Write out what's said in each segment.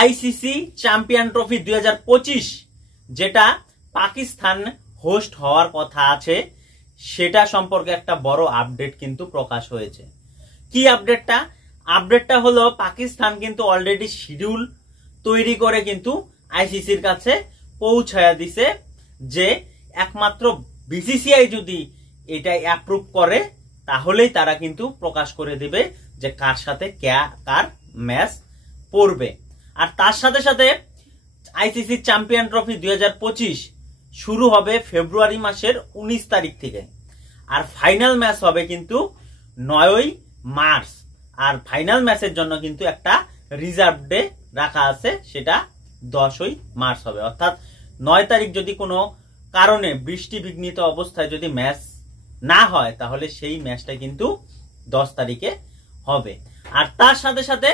ICC champion trophy 2025 যেটা Pakistan host হওয়ার কথা আছে সেটা সম্পর্কে একটা বড় আপডেট কিন্তু প্রকাশ হয়েছে। কি আপডেটটা হলো পাকিস্তান কিন্তু অলরেডি শিডিউল তৈরি করে কিন্তু আইসিসির কাছে পৌঁছায়া দিছে যে একমাত্র বিসিসিআই যদি এটা অ্যাপ্রুভ করে তাহলেই তারা কিন্তু প্রকাশ করে দিবে যে কার সাথে কার ম্যাচ পড়বে। আর তার সাথে সাথে আইসিসি চ্যাম্পিয়ন ট্রফি 2025 শুরু হবে ফেব্রুয়ারি মাসের 19 তারিখ থেকে, আর ফাইনাল ম্যাচ হবে কিন্তু 9 মার্চ। আর ফাইনাল ম্যাচের জন্য কিন্তু একটা রিজার্ভ ডে রাখা আছে, সেটা 10 মার্চ হবে। অর্থাৎ 9 তারিখ যদি কোনো কারণে বৃষ্টি বিঘ্নিত অবস্থায় যদি ম্যাচ না হয় তাহলে সেই ম্যাচটা কিন্তু 10 তারিখে হবে। আর তার সাথে সাথে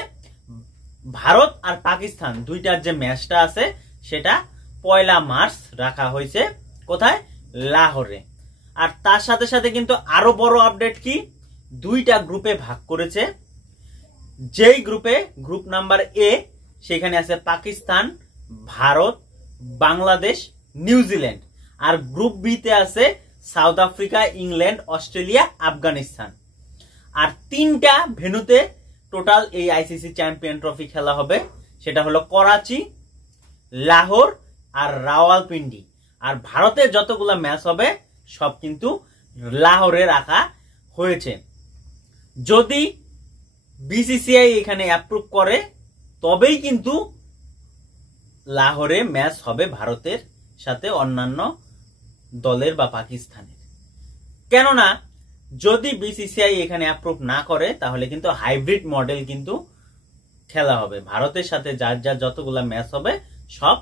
ভারত আর পাকিস্তান দুইটার যে ম্যাচটা আছে সেটা 1 মার্চ রাখা হয়েছে কোথায়? লাহোরে। আর তার সাথে সাথে কিন্তু আরো বড় আপডেট কি, দুইটা গ্রুপে ভাগ করেছে। যেই গ্রুপে গ্রুপ নাম্বার এ সেখানে আছে পাকিস্তান, ভারত, বাংলাদেশ, নিউজিল্যান্ড। আর গ্রুপ বি তে আছে south Africa, England, Australia, Afghanistan. আর 3টা ভেন্যুতে টোটাল এই আইসিসি চ্যাম্পিয়ন ট্রফি খেলা হবে, সেটা হলো করাচি, লাহোর আর রাওয়ালপিন্ডি। আর ভারতের যতগুলো ম্যাচ হবে সব কিন্তু লাহোরে রাখা হয়েছে। যদি বিসিসিআই এখানে অ্যাপ্রুভ করে তবেই কিন্তু লাহোরে ম্যাচ হবে ভারতের সাথে অন্যান্য দলের বা পাকিস্তানের। কেননা যদি বিসিসিআই এখানে অ্যাপ্রুভ না করে তাহলে কিন্তু হাইব্রিড মডেল কিন্তু খেলা হবে। ভারতের সাথে যার যার যতগুলা ম্যাচ হবে সব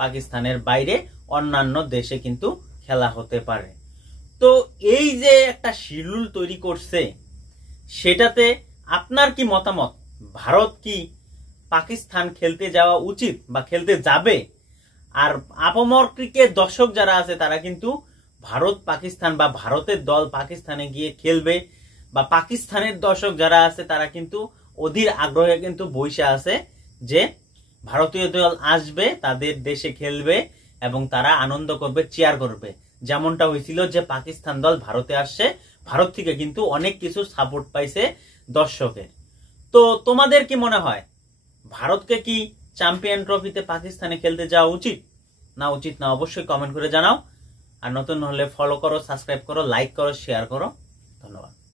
পাকিস্তানের বাইরে অন্যান্য দেশে কিন্তু খেলা হতে পারে। তো এই যে একটা শিডিউল তৈরি করছে সেটাতে আপনার কি মতামত? ভারত কি পাকিস্তান খেলতে যাওয়া উচিত বা খেলতে যাবে? আর আপামর ক্রিকেট দর্শক যারা আছে তারা কিন্তু ভারত পাকিস্তান বা ভারতের দল পাকিস্তানে গিয়ে খেলবে, বা পাকিস্তানের দর্শক যারা আছে তারা কিন্তু অধীর আগ্রহে কিন্তু বসে আছে যে ভারতীয় দল আসবে, তাদের দেশে খেলবে এবং তারা আনন্দ করবে, চিয়ার করবে। যেমনটা হয়েছিল যে পাকিস্তান দল ভারতে আসছে, ভারত থেকে কিন্তু অনেক কিছু সাপোর্ট পাইছে দর্শকের। তো তোমাদের কি মনে হয়, ভারতকে কি চ্যাম্পিয়ন ট্রফিতে পাকিস্তানে খেলতে যাওয়া উচিত না অবশ্যই কমেন্ট করে জানাও। আর নতুন হলে ফলো করো, সাবস্ক্রাইব করো, লাইক করো, শেয়ার করো। ধন্যবাদ।